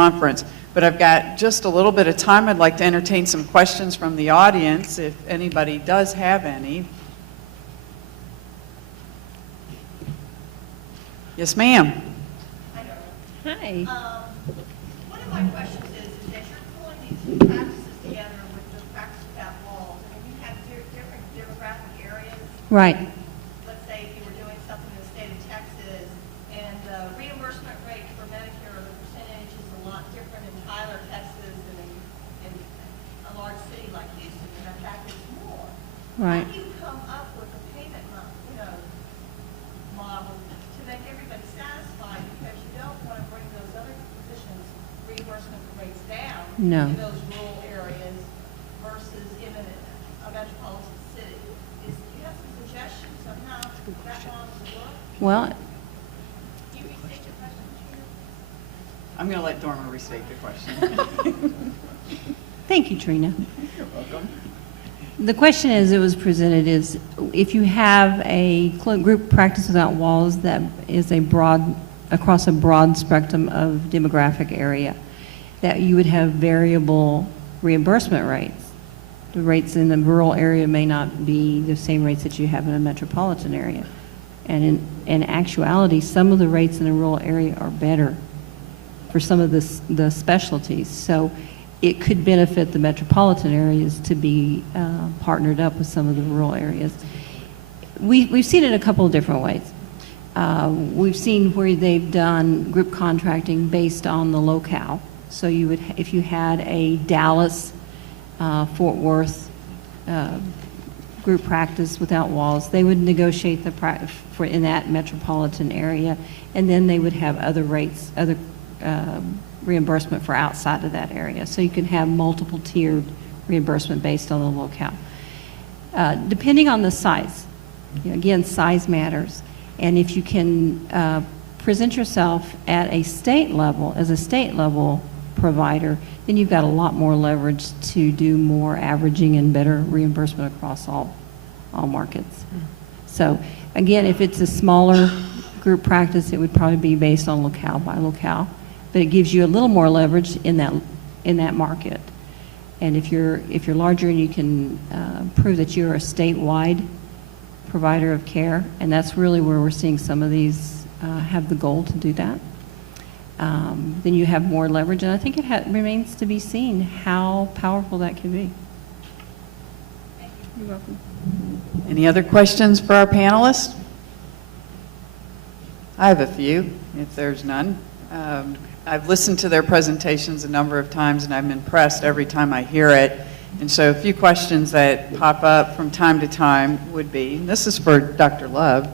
conference. But I've got just a little bit of time. I'd like to entertain some questions from the audience, if anybody does have any. Yes, ma'am. Hi. One of my questions is that you're pulling these practices together with the practice without walls, and you have different demographic areas. Right. Let's say if you were doing something in the state of Texas, and the reimbursement rate for Medicare, the percentage is a lot different in Tyler, Texas, than in a large city like Houston, and in fact it's more. Right. How do you come up with a payment model to make everybody satisfied, because you don't want to bring those other physicians' reimbursement rates down No. in those rural areas versus in a metropolitan city? Do you have some suggestions on how that model would work? Well, Can you restate your question, Chair? I'm going to let Dorma restate the question. thank you, Trina. You're welcome. The question as it was presented is, if you have a group practice without walls that is across a broad spectrum of demographic area, that you would have variable reimbursement rates. The rates in the rural area may not be the same rates that you have in a metropolitan area. And in actuality, some of the rates in the rural area are better for some of the specialties. So it could benefit the metropolitan areas to be partnered up with some of the rural areas. We've seen it a couple of different ways. We've seen where they've done group contracting based on the locale. So you would, if you had a Dallas, Fort Worth group practice without walls, they would negotiate the price for in that metropolitan area, and then they would have other rates, other reimbursement for outside of that area. So you can have multiple tiered reimbursement based on the locale. Depending on the size, again, size matters. And if you can present yourself at a state level, as a state level provider, then you've got a lot more leverage to do more averaging and better reimbursement across all markets. So again, if it's a smaller group practice, it would probably be based on locale by locale. But it gives you a little more leverage in that market. And if you're larger and you can prove that you're a statewide provider of care, and that's really where we're seeing some of these have the goal to do that, then you have more leverage. And I think it remains to be seen how powerful that can be. Thank you. You're welcome. Any other questions for our panelists? I have a few, if there's none. I've listened to their presentations a number of times, and I'm impressed every time I hear it. And so a few questions that pop up from time to time would be, and this is for Dr. Love.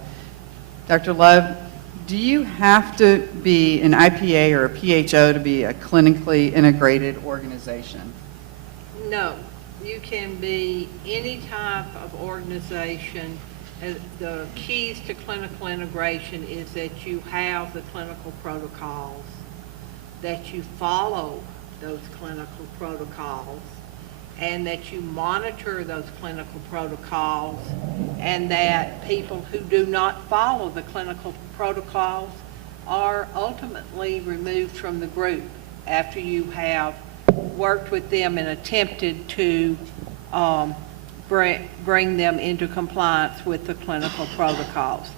Dr. Love, do you have to be an IPA or a PHO to be a clinically integrated organization? No, you can be any type of organization. The keys to clinical integration is that you have the clinical protocols, that you follow those clinical protocols, and that you monitor those clinical protocols, and that people who do not follow the clinical protocols are ultimately removed from the group after you have worked with them and attempted to bring them into compliance with the clinical protocols.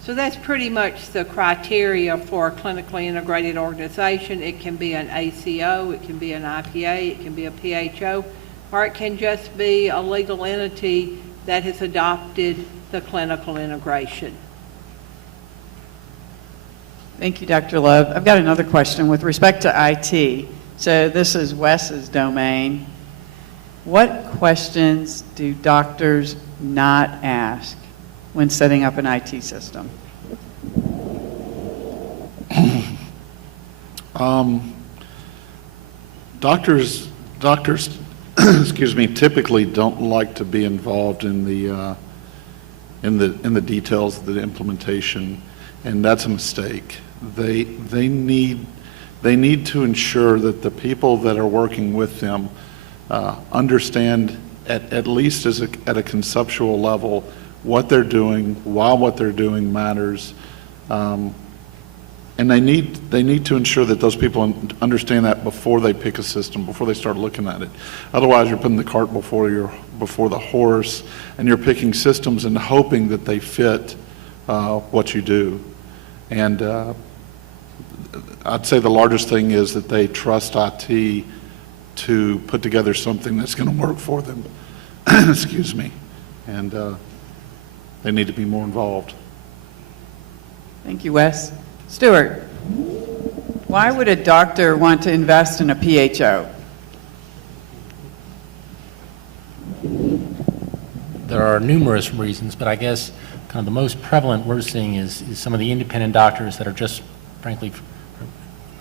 So that's pretty much the criteria for a clinically integrated organization. It can be an ACO, it can be an IPA, it can be a PHO, or it can just be a legal entity that has adopted the clinical integration. Thank you, Dr. Love. I've got another question with respect to IT. So this is Wes's domain. What questions do doctors not ask when setting up an IT system? Doctors, excuse me, typically don't like to be involved in the details of the implementation, and that's a mistake. They need to ensure that the people that are working with them understand at least at a conceptual level what they're doing, while what they're doing matters. And they need to ensure that those people understand that before they pick a system, before they start looking at it. Otherwise, you're putting the cart before the horse, and you're picking systems and hoping that they fit what you do. And I'd say the largest thing is that they trust IT to put together something that's going to work for them. Excuse me. And they need to be more involved. Thank you, Wes. Stuart, why would a doctor want to invest in a PHO? There are numerous reasons, but I guess kind of the most prevalent we're seeing is some of the independent doctors that are just, frankly,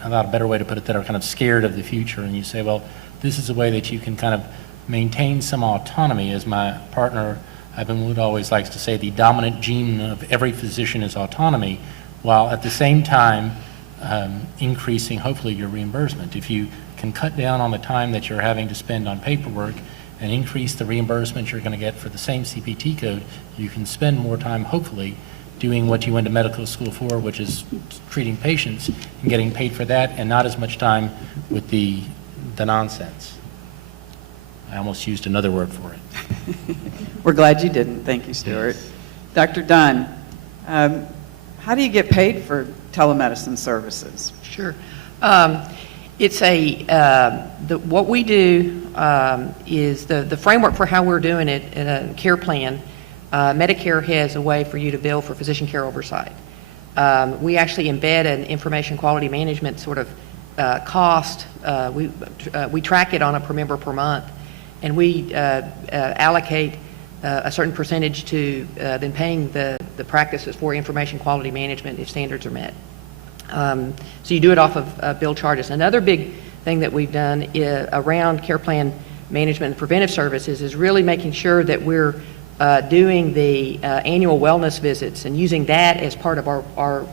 without a better way to put it, that are kind of scared of the future. And you say, well, this is a way that you can kind of maintain some autonomy. As my partner, Ivan Wood, always likes to say, the dominant gene of every physician is autonomy, while at the same time increasing, hopefully, your reimbursement. If you can cut down on the time that you're having to spend on paperwork and increase the reimbursement you're going to get for the same CPT code, you can spend more time, hopefully, doing what you went to medical school for, which is treating patients and getting paid for that, and not as much time with the nonsense. I almost used another word for it. We're glad you didn't. Thank you, Stuart. Dr. Dunn, how do you get paid for telemedicine services? Sure. It's what we do is the framework for how we're doing it in a care plan. Medicare has a way for you to bill for physician care oversight. We actually embed an information quality management sort of cost. We track it on a per member per month, and we allocate a certain percentage to then paying the practices for information quality management if standards are met. So you do it off of bill charges. Another big thing that we've done around care plan management and preventive services is really making sure that we're doing the annual wellness visits and using that as part of our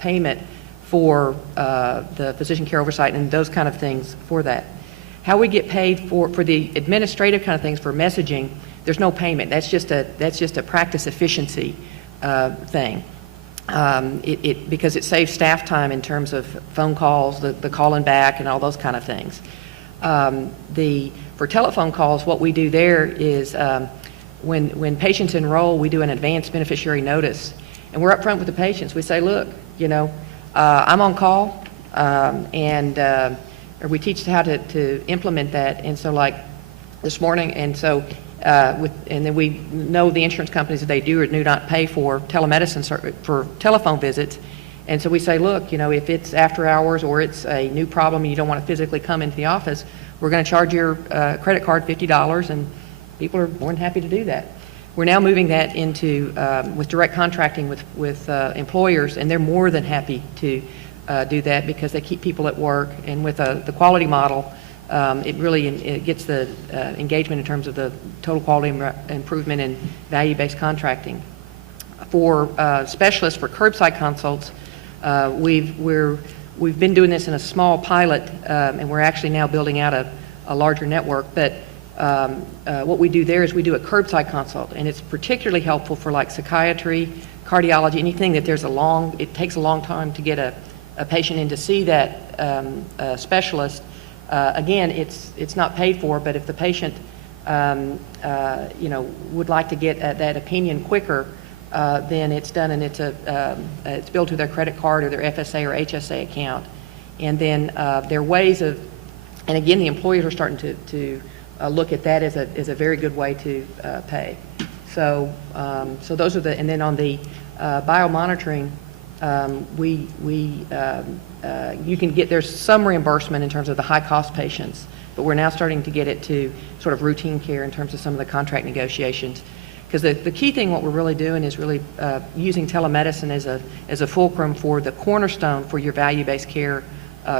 payment for the physician care oversight and those kind of things for that. How we get paid for the administrative kind of things for messaging, there's no payment. That's just a practice efficiency thing. Because it saves staff time in terms of phone calls, the calling back, and all those kind of things. For telephone calls, what we do there is when patients enroll, we do an advanced beneficiary notice, and we're upfront with the patients. We say, look, I'm on call, or we teach how to implement that. And so, like this morning, and so. And then we know the insurance companies that they do or do not pay for telemedicine for telephone visits. And so we say, look, if it's after hours or it's a new problem and you don't want to physically come into the office, we're going to charge your credit card $50, and people are more than happy to do that. We're now moving that into with direct contracting with employers, and they're more than happy to do that because they keep people at work. And with the quality model, it really gets the engagement in terms of the total quality improvement and value-based contracting. For specialists for curbside consults, we've been doing this in a small pilot, and we're actually now building out a larger network. But what we do there is we do a curbside consult, and it's particularly helpful for like psychiatry, cardiology, anything that it takes a long time to get a patient in to see that specialist. Again, it's not paid for, but if the patient, would like to get that opinion quicker, then it's done, and it's billed to their credit card or their FSA or HSA account. And then there are ways of, and again, the employers are starting to look at that as a very good way to pay. So those are and then on the biomonitoring, you can get, there's some reimbursement in terms of the high-cost patients, but we're now starting to get it to sort of routine care in terms of some of the contract negotiations. Because the key thing, what we're really doing is really using telemedicine as a fulcrum for the cornerstone for your value-based care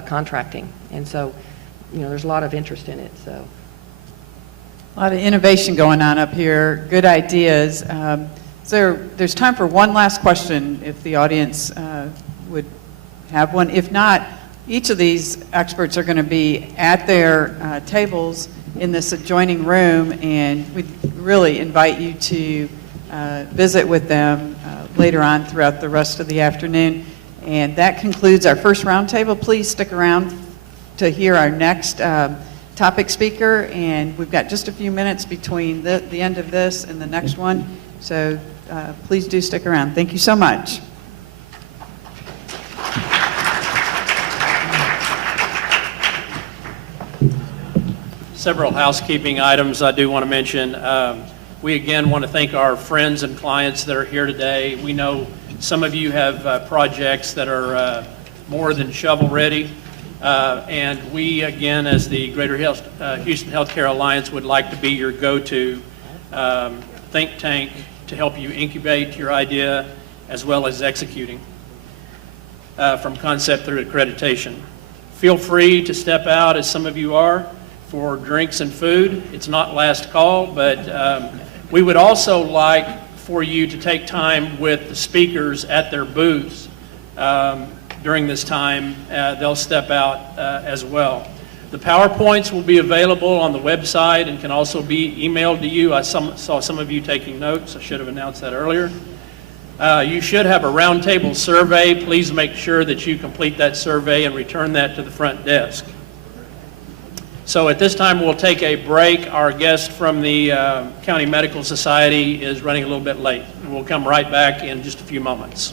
contracting. And so, there's a lot of interest in it. So, a lot of innovation going on up here. Good ideas. So there's time for one last question if the audience would have one. If not, each of these experts are going to be at their tables in this adjoining room, and we really invite you to visit with them later on throughout the rest of the afternoon. And that concludes our first roundtable. Please stick around to hear our next topic speaker, and we've got just a few minutes between the end of this and the next one, so please do stick around. Thank you so much. Several housekeeping items I do want to mention. We again want to thank our friends and clients that are here today. We know some of you have projects that are more than shovel-ready, and we, again, as the Greater Houston Healthcare Alliance, would like to be your go-to think tank to help you incubate your idea as well as executing from concept through accreditation. Feel free to step out, as some of you are, for drinks and food. It's not last call, but we would also like for you to take time with the speakers at their booths during this time. They'll step out as well. The PowerPoints will be available on the website and can also be emailed to you. I saw some of you taking notes. I should have announced that earlier. You should have a roundtable survey. Please make sure that you complete that survey and return that to the front desk. So at this time, we'll take a break. Our guest from the County Medical Society is running a little bit late. We'll come right back in just a few moments.